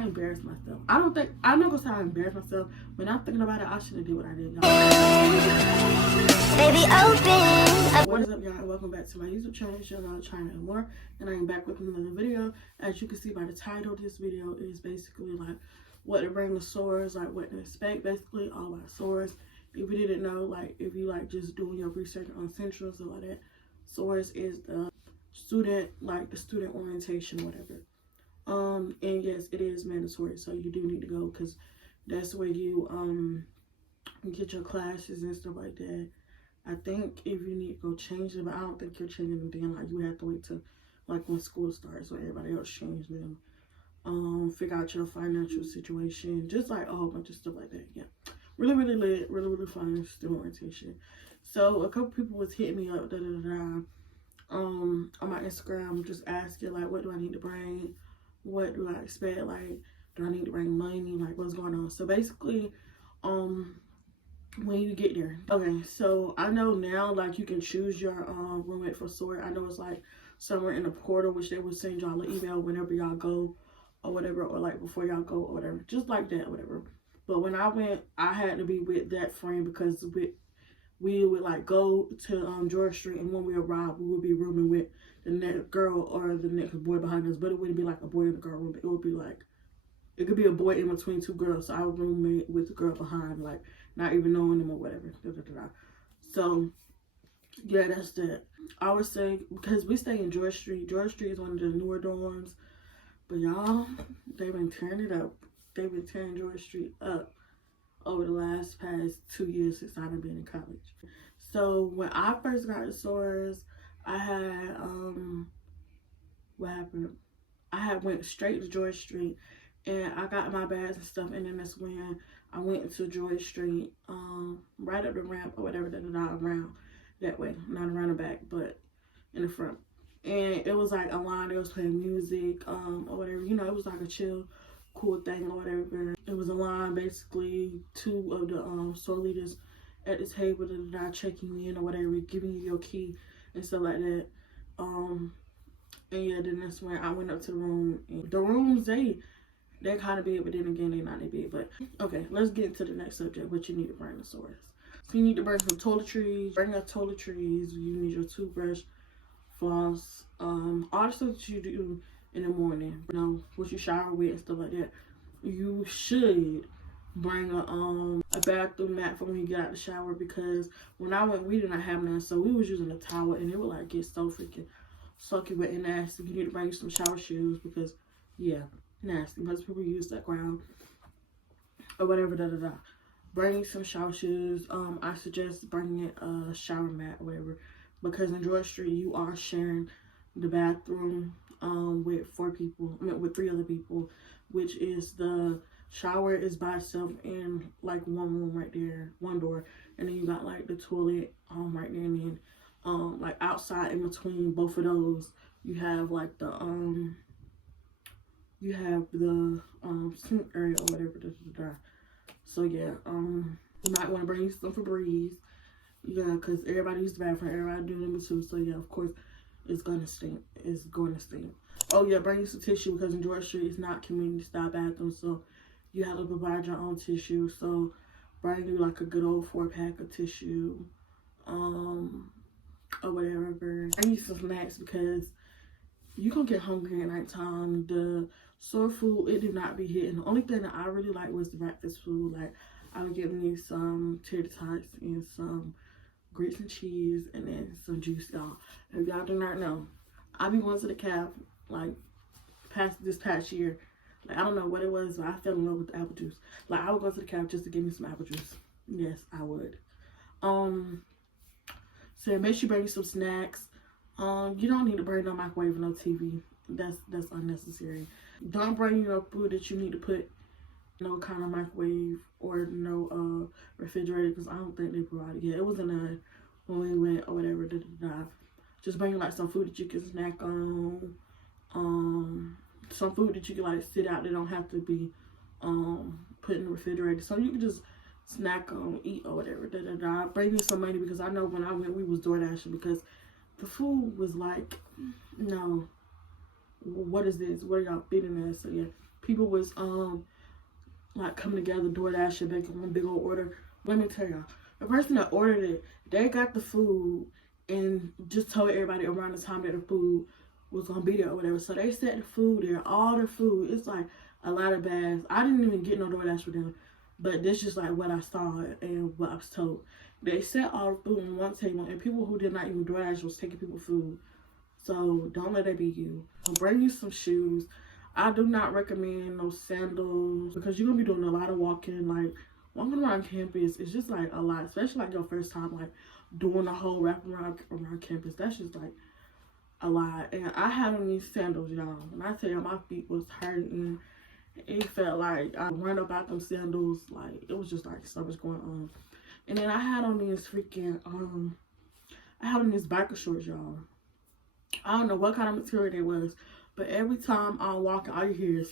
I embarrassed myself. I'm not gonna say I embarrassed myself. When I'm thinking about it, I should have did what I did, y'all. Baby, open. What is up, y'all, and welcome back to my YouTube channel. It's your girl, China and more, and I am back with another video. As you can see by the title, this video is basically like what to bring the soars, like what to expect, basically all about soars. If you didn't know, like if you like just doing your research on Central or like that, soars is the student, like the student orientation, whatever. And yes, it is mandatory, so you do need to go because that's where you get your classes and stuff like that. I think if you need to go change them, but I don't think you're changing them then. Like you have to wait till like when school starts or everybody else change them. Figure out your financial situation, just like a whole bunch of stuff like that. Yeah, really lit, really fun student orientation. So a couple people was hitting me up on my Instagram, just asking like, what do I need to bring? What do I expect? Like, do I need to bring money? Like, what's going on? So basically, when you get there, okay, so I know now, like, you can choose your roommate for SOAR. I know it's like somewhere in the portal, which they will send y'all an email whenever y'all go or whatever, or like before y'all go or whatever, just like that or whatever. But when I went, I had to be with that friend because we would like go to George Street, and when we arrived, we would be rooming with the next girl or the next boy behind us. But it wouldn't be like a boy and a girl room. It would be like, it could be a boy in between two girls. So I would roommate with the girl behind, like not even knowing them or whatever. So yeah, that's that. I would say, because we stay in George Street. George Street is one of the newer dorms, but y'all, they've been tearing it up. They've been tearing George Street up over the past 2 years since I've been in college. So when I first got to SOARs, I had what happened? I had went straight to George Street, and I got my bags and stuff, and then that's when I went to George Street, right up the ramp or whatever, around that way, not around the back, but in the front. And it was like a line, they was playing music, or whatever, you know, it was like a chill, cool thing or whatever. It was a line, basically, two of the SOAR leaders at the table that are checking you in or whatever, giving you your key and stuff like that. And yeah, then that's when I went up to the room. And the rooms, they're kind of big, but then again, they're not that big. But okay, let's get into the next subject, what you need to bring the SOARs. So you need to bring some toiletries. Bring your toiletries. You need your toothbrush, floss, all the stuff that you do in the morning, you know, what you shower with and stuff like that. You should bring a bathroom mat for when you get out the shower, because when I went, we did not have none, so we was using a towel, and it would like get so freaking soaky wet and nasty. You need to bring you some shower shoes, because yeah, nasty. Most people use that ground or whatever. Bring some shower shoes. I suggest bringing a shower mat or whatever, because in George Street you are sharing the bathroom with 4 people, I mean, with 3 other people, which is the shower is by itself in like one room right there, one door, and then you got like the toilet right there, and then like outside in between both of those you have like the sink area or whatever. So yeah, you might want to bring you some Febreze, yeah, because everybody uses the bathroom, everybody doing them too. So yeah, of course it's gonna stink. Oh yeah, bring you some tissue, because in George Street it's not community style bathroom, so you have to provide your own tissue. So bring you like a good old 4-pack of tissue, or whatever. Bring you some snacks, because you gonna get hungry at nighttime. The SOAR food, it did not be hitting. The only thing that I really like was the breakfast food. Like I would get me some tater tots and some grits and cheese, and then some juice, y'all. If y'all do not know, I be going to the caf like this past year. Like I don't know what it was, but I fell in love with the apple juice. Like I would go to the caf just to get me some apple juice. Yes, I would. So make sure you bring some snacks. You don't need to bring no microwave or no TV. That's unnecessary. Don't bring no food that you need to put no kind of microwave or no refrigerator, because I don't think they provided it. It wasn't when we went or whatever. Just bring like some food that you can snack on. Some food that you can like sit out, that don't have to be put in the refrigerator, so you can just snack on, eat or whatever. Bring me some money, because I know when I went we was door dashing, because the food was like, no, what is this? What are y'all feeding us? So yeah, people was like coming together, DoorDash and making one big old order. Let me tell y'all, the person that ordered it, they got the food and just told everybody around the time that the food was gonna be there or whatever. So they set the food there, all the food. It's like a lot of bags. I didn't even get no DoorDash for them, but this just like what I saw and what I was told. They set all the food on one table, and people who did not even DoorDash was taking people's food. So don't let that be you. So bring you some shoes. I do not recommend no sandals because you're gonna be doing a lot of walking. Like walking around campus is just like a lot, especially like your first time like doing the whole wrap around campus. That's just like a lot. And I had on these sandals, y'all. When I tell you my feet was hurting, it felt like I run up out them sandals. Like it was just like so much going on. And then I had on these freaking I had on these biker shorts, y'all. I don't know what kind of material they was, but every time I'm walking, all you hear is,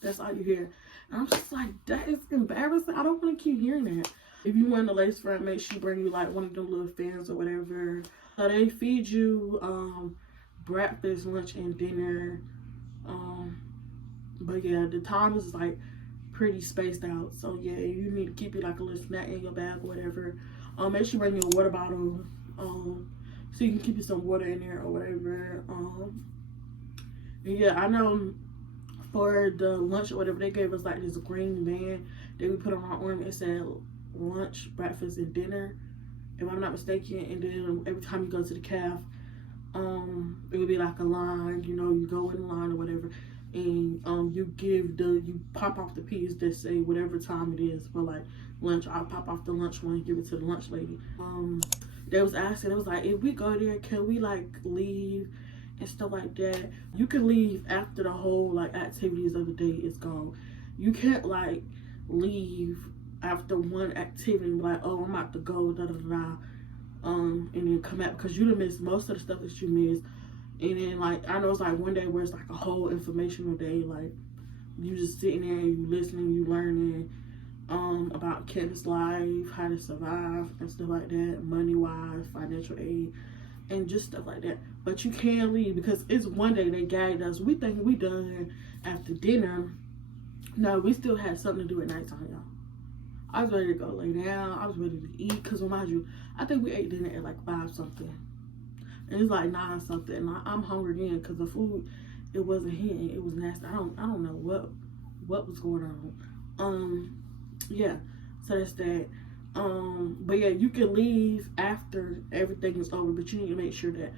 that's all you hear. And I'm just like, that is embarrassing. I don't want to keep hearing that. If you want the lace front, make sure you bring you like one of them little fans or whatever. So they feed you breakfast, lunch, and dinner. But yeah, the time is like pretty spaced out. So yeah, you need to keep it like a little snack in your bag or whatever. Make sure you bring your water bottle. So you can keep you some water in there or whatever. And yeah, I know for the lunch or whatever, they gave us like this green band that we put on our arm. It said lunch, breakfast, and dinner, if I'm not mistaken. And then every time you go to the caf, it would be like a line, you know, you go in line or whatever, and you pop off the piece that say whatever time it is for like lunch. I'll pop off the lunch one and give it to the lunch lady. They was asking, it was like, if we go there, can we like leave and stuff like that? You can leave after the whole like activities of the day is gone. You can't like leave after one activity and be like, oh, I'm about to go, da da da, and then come out, because you done missed most of the stuff that you missed. And then like I know it's like one day where it's like a whole informational day, like you just sitting there and you listening, you learning about campus life, how to survive and stuff like that, money wise, financial aid, and just stuff like that. But you can't leave because it's one day they gagged us. We think we done after dinner. No, we still had something to do at nighttime, y'all. I was ready to go lay down. I was ready to eat because, remind you, I think we ate dinner at like 5 something, and it's like 9 something. And I'm hungry again because the food, it wasn't hitting. It was nasty. I don't know what was going on. Yeah, so that's that. But yeah, you can leave after everything is over, but you need to make sure that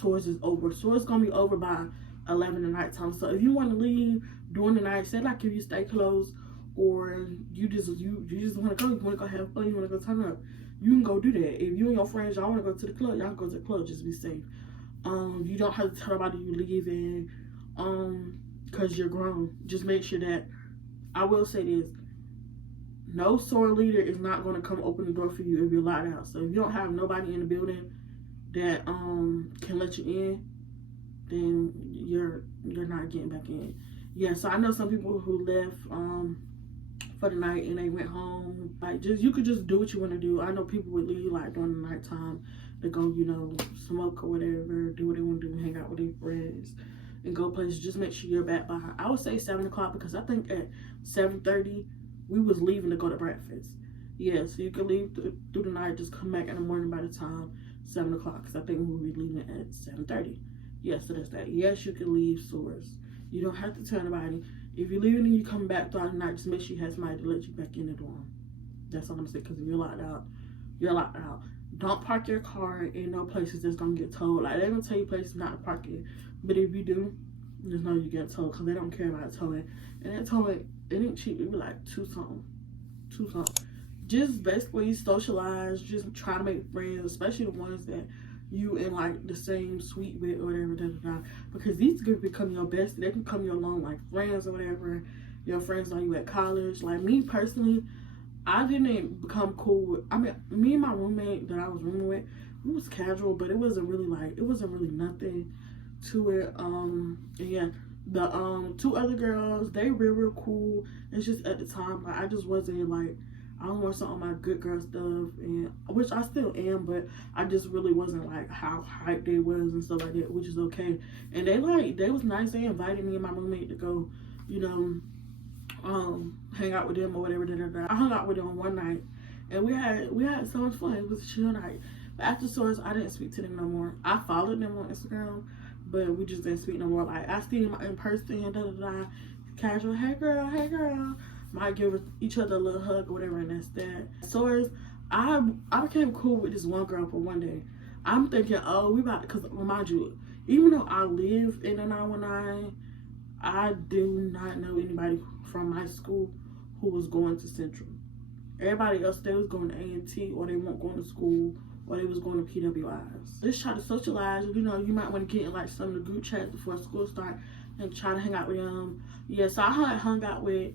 SOARS is over. SOARS gonna be over by 11 at nighttime. So if you want to leave during the night, say like if you stay close, or you just want to go, you want to go have fun, you want to go turn up, you can go do that. If you and your friends, y'all want to go to the club, y'all go to the club. Just be safe. You don't have to tell nobody you leaving, because you're grown. Just make sure that, I will say this, no SOAR leader is not going to come open the door for you if you're locked out. So if you don't have nobody in the building that can let you in, then you're not getting back in. Yeah, so I know some people who left for the night and they went home. Like, you could just do what you want to do. I know people would leave like during the nighttime to go, you know, smoke or whatever, do what they want to do, hang out with their friends and go places. Just make sure you're back by, I would say 7 o'clock, because I think at 7:30 we was leaving to go to breakfast. Yeah, so you can leave through the night, just come back in the morning by the time 7 o'clock, because I think we'll be leaving at 7:30. Yeah, so that's that. Yes, you can leave SOARS. You don't have to tell anybody. If you're leaving and you come back throughout the night, just make sure you have somebody to let you back in the dorm. That's all I'm saying, because if you're locked out, you're locked out. Don't park your car in no places that's gonna get towed. Like, they're gonna tell you places not to park it, but if you do, just know you get towed, because they don't care about towing. And that towing, it ain't cheap. It be like $2 something. Just basically socialize, just try to make friends, especially the ones that you in like the same suite with or whatever, because these could become your best. They can become your long like friends or whatever. Your friends are you at college. Like me personally, I didn't become cool with, I mean, me and my roommate that I was rooming with, it was casual, but it wasn't really nothing to it. And yeah, the 2 other girls, they real cool. It's just at the time, like, I just wasn't like, I don't want some of my good girl stuff, and which I still am, but I just really wasn't like how hyped they was and stuff like that, which is okay. And they was nice. They invited me and my roommate to go you know, hang out with them or whatever. I hung out with them one night, and we had so much fun. It was a chill night. But after Source, I didn't speak to them no more. I followed them on Instagram, but we just didn't speak no more. Like, I see them in person, casual, hey girl. Might give each other a little hug or whatever, and that's that. Source, I became cool with this one girl for one day. I'm thinking, oh, we about, because remind you, even though I live in the 919, I do not know anybody from my school who was going to Central. Everybody else, they was going to A&T, or they weren't going to school, or they was going to PWIs. Just try to socialize. You know, you might want to get in like some of the group chats before school start and try to hang out with them. Yeah, so I hung out with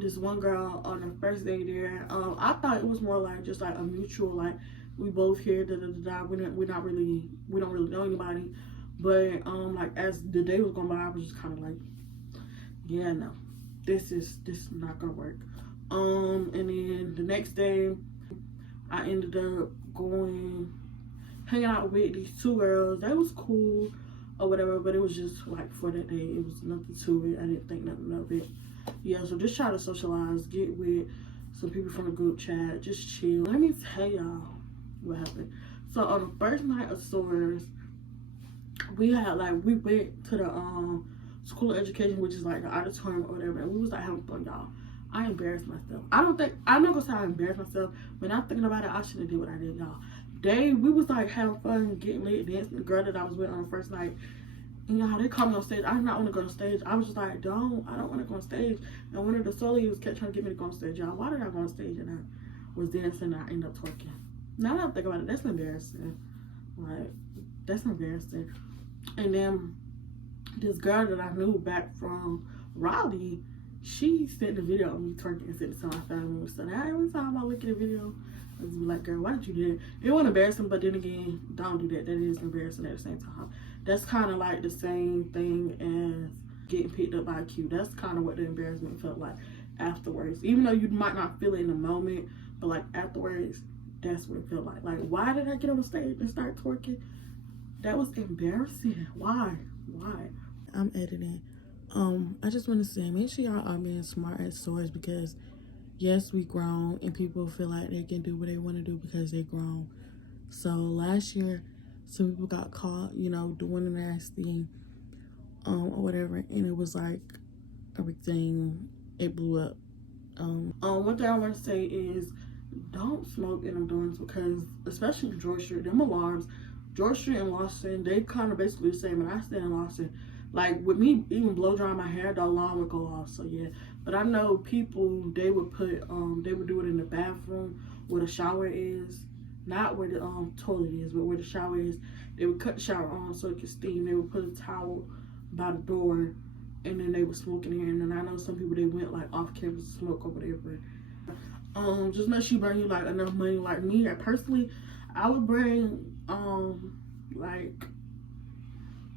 this one girl on the first day there. I thought it was more like just like a mutual, like we both here, we don't really know anybody. But like as the day was going by, I was just kind of like, yeah, no, this is not gonna work. And then the next day, I ended up hanging out with these two girls. That was cool or whatever, but it was just like for that day. It was nothing to it. I didn't think nothing of it. Yeah, so just try to socialize, get with some people from the group chat, just chill. Let me tell y'all what happened. So on the first night of Soars, we went to the school of education, which is like the auditorium or whatever, and we was like having fun, y'all. I embarrassed myself. I'm not gonna say I embarrassed myself, but I'm thinking about it, I shouldn't have did what I did, y'all. We was like having fun, getting lit, dancing. The girl that I was with on the first night, and y'all, they called me on stage. I did not want to go on stage. I was just like, I don't want to go on stage. And one of the solos kept trying to get me to go on stage, y'all. Why did I go on stage and I was dancing and I ended up twerking? Now that I think about it, that's embarrassing. Like, that's embarrassing. And then this girl that I knew back from Raleigh, she sent the video of me twerking and sent it to my family. So now every time I look at the video, I just be like, girl, why did you do that? It wasn't embarrassing, but then again, don't do that. That is embarrassing at the same time. That's kind of like the same thing as getting picked up by a queue. That's kind of what the embarrassment felt like afterwards. Even though you might not feel it in the moment, but like afterwards, that's what it felt like. Like, why did I get on stage and start twerking? That was embarrassing. Why? I'm editing. I just want to say, make sure y'all are being smart at Soars, because yes, we grown and people feel like they can do what they want to do because they grown. So last year, some people got caught, you know, doing the nasty, or whatever, and it was like everything, it blew up. One thing I want to say is, don't smoke in them dorms, because especially George Street, them alarms, George Street and Lawson, they kind of basically the same. And I stay in Lawson. Like with me even blow drying my hair, the alarm would go off. So yeah, but I know people, they would do it in the bathroom where the shower is, not where the toilet is, but where the shower is. They would cut the shower on so it could steam. They would put a towel by the door, and then they would smoke in here. And then I know some people, they went like off campus to smoke or whatever. Just make sure you bring you like enough money. Like me, personally, I would bring like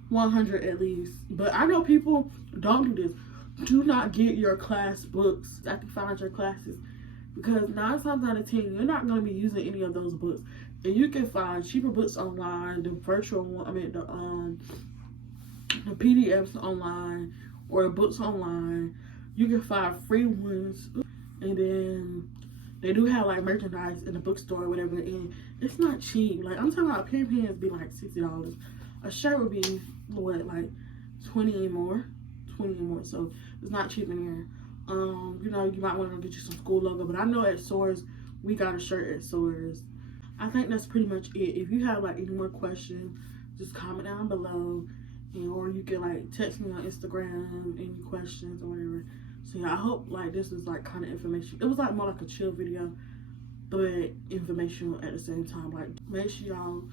100 at least. But I know people don't do this. Do not get your class books after you find your classes, because 9 times out of 10 you're not going to be using any of those books, and you can find cheaper books online, the virtual one, the PDFs online or the books online. You can find free ones, and then they do have like merchandise in the bookstore or whatever, and it's not cheap. Like, I'm talking about pens be like $60. A shirt would be what, like 20 and more. So it's not cheap in here. You know, you might want to get you some school logo, but I know at Soars, we got a shirt at Soars. I think that's pretty much it. If you have like any more questions, just comment down below, or you can like text me on Instagram any questions or whatever. So yeah, I hope like this is like kind of information. It was like more like a chill video, but informational at the same time. Like, make sure y'all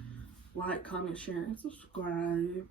like, comment, share, and subscribe.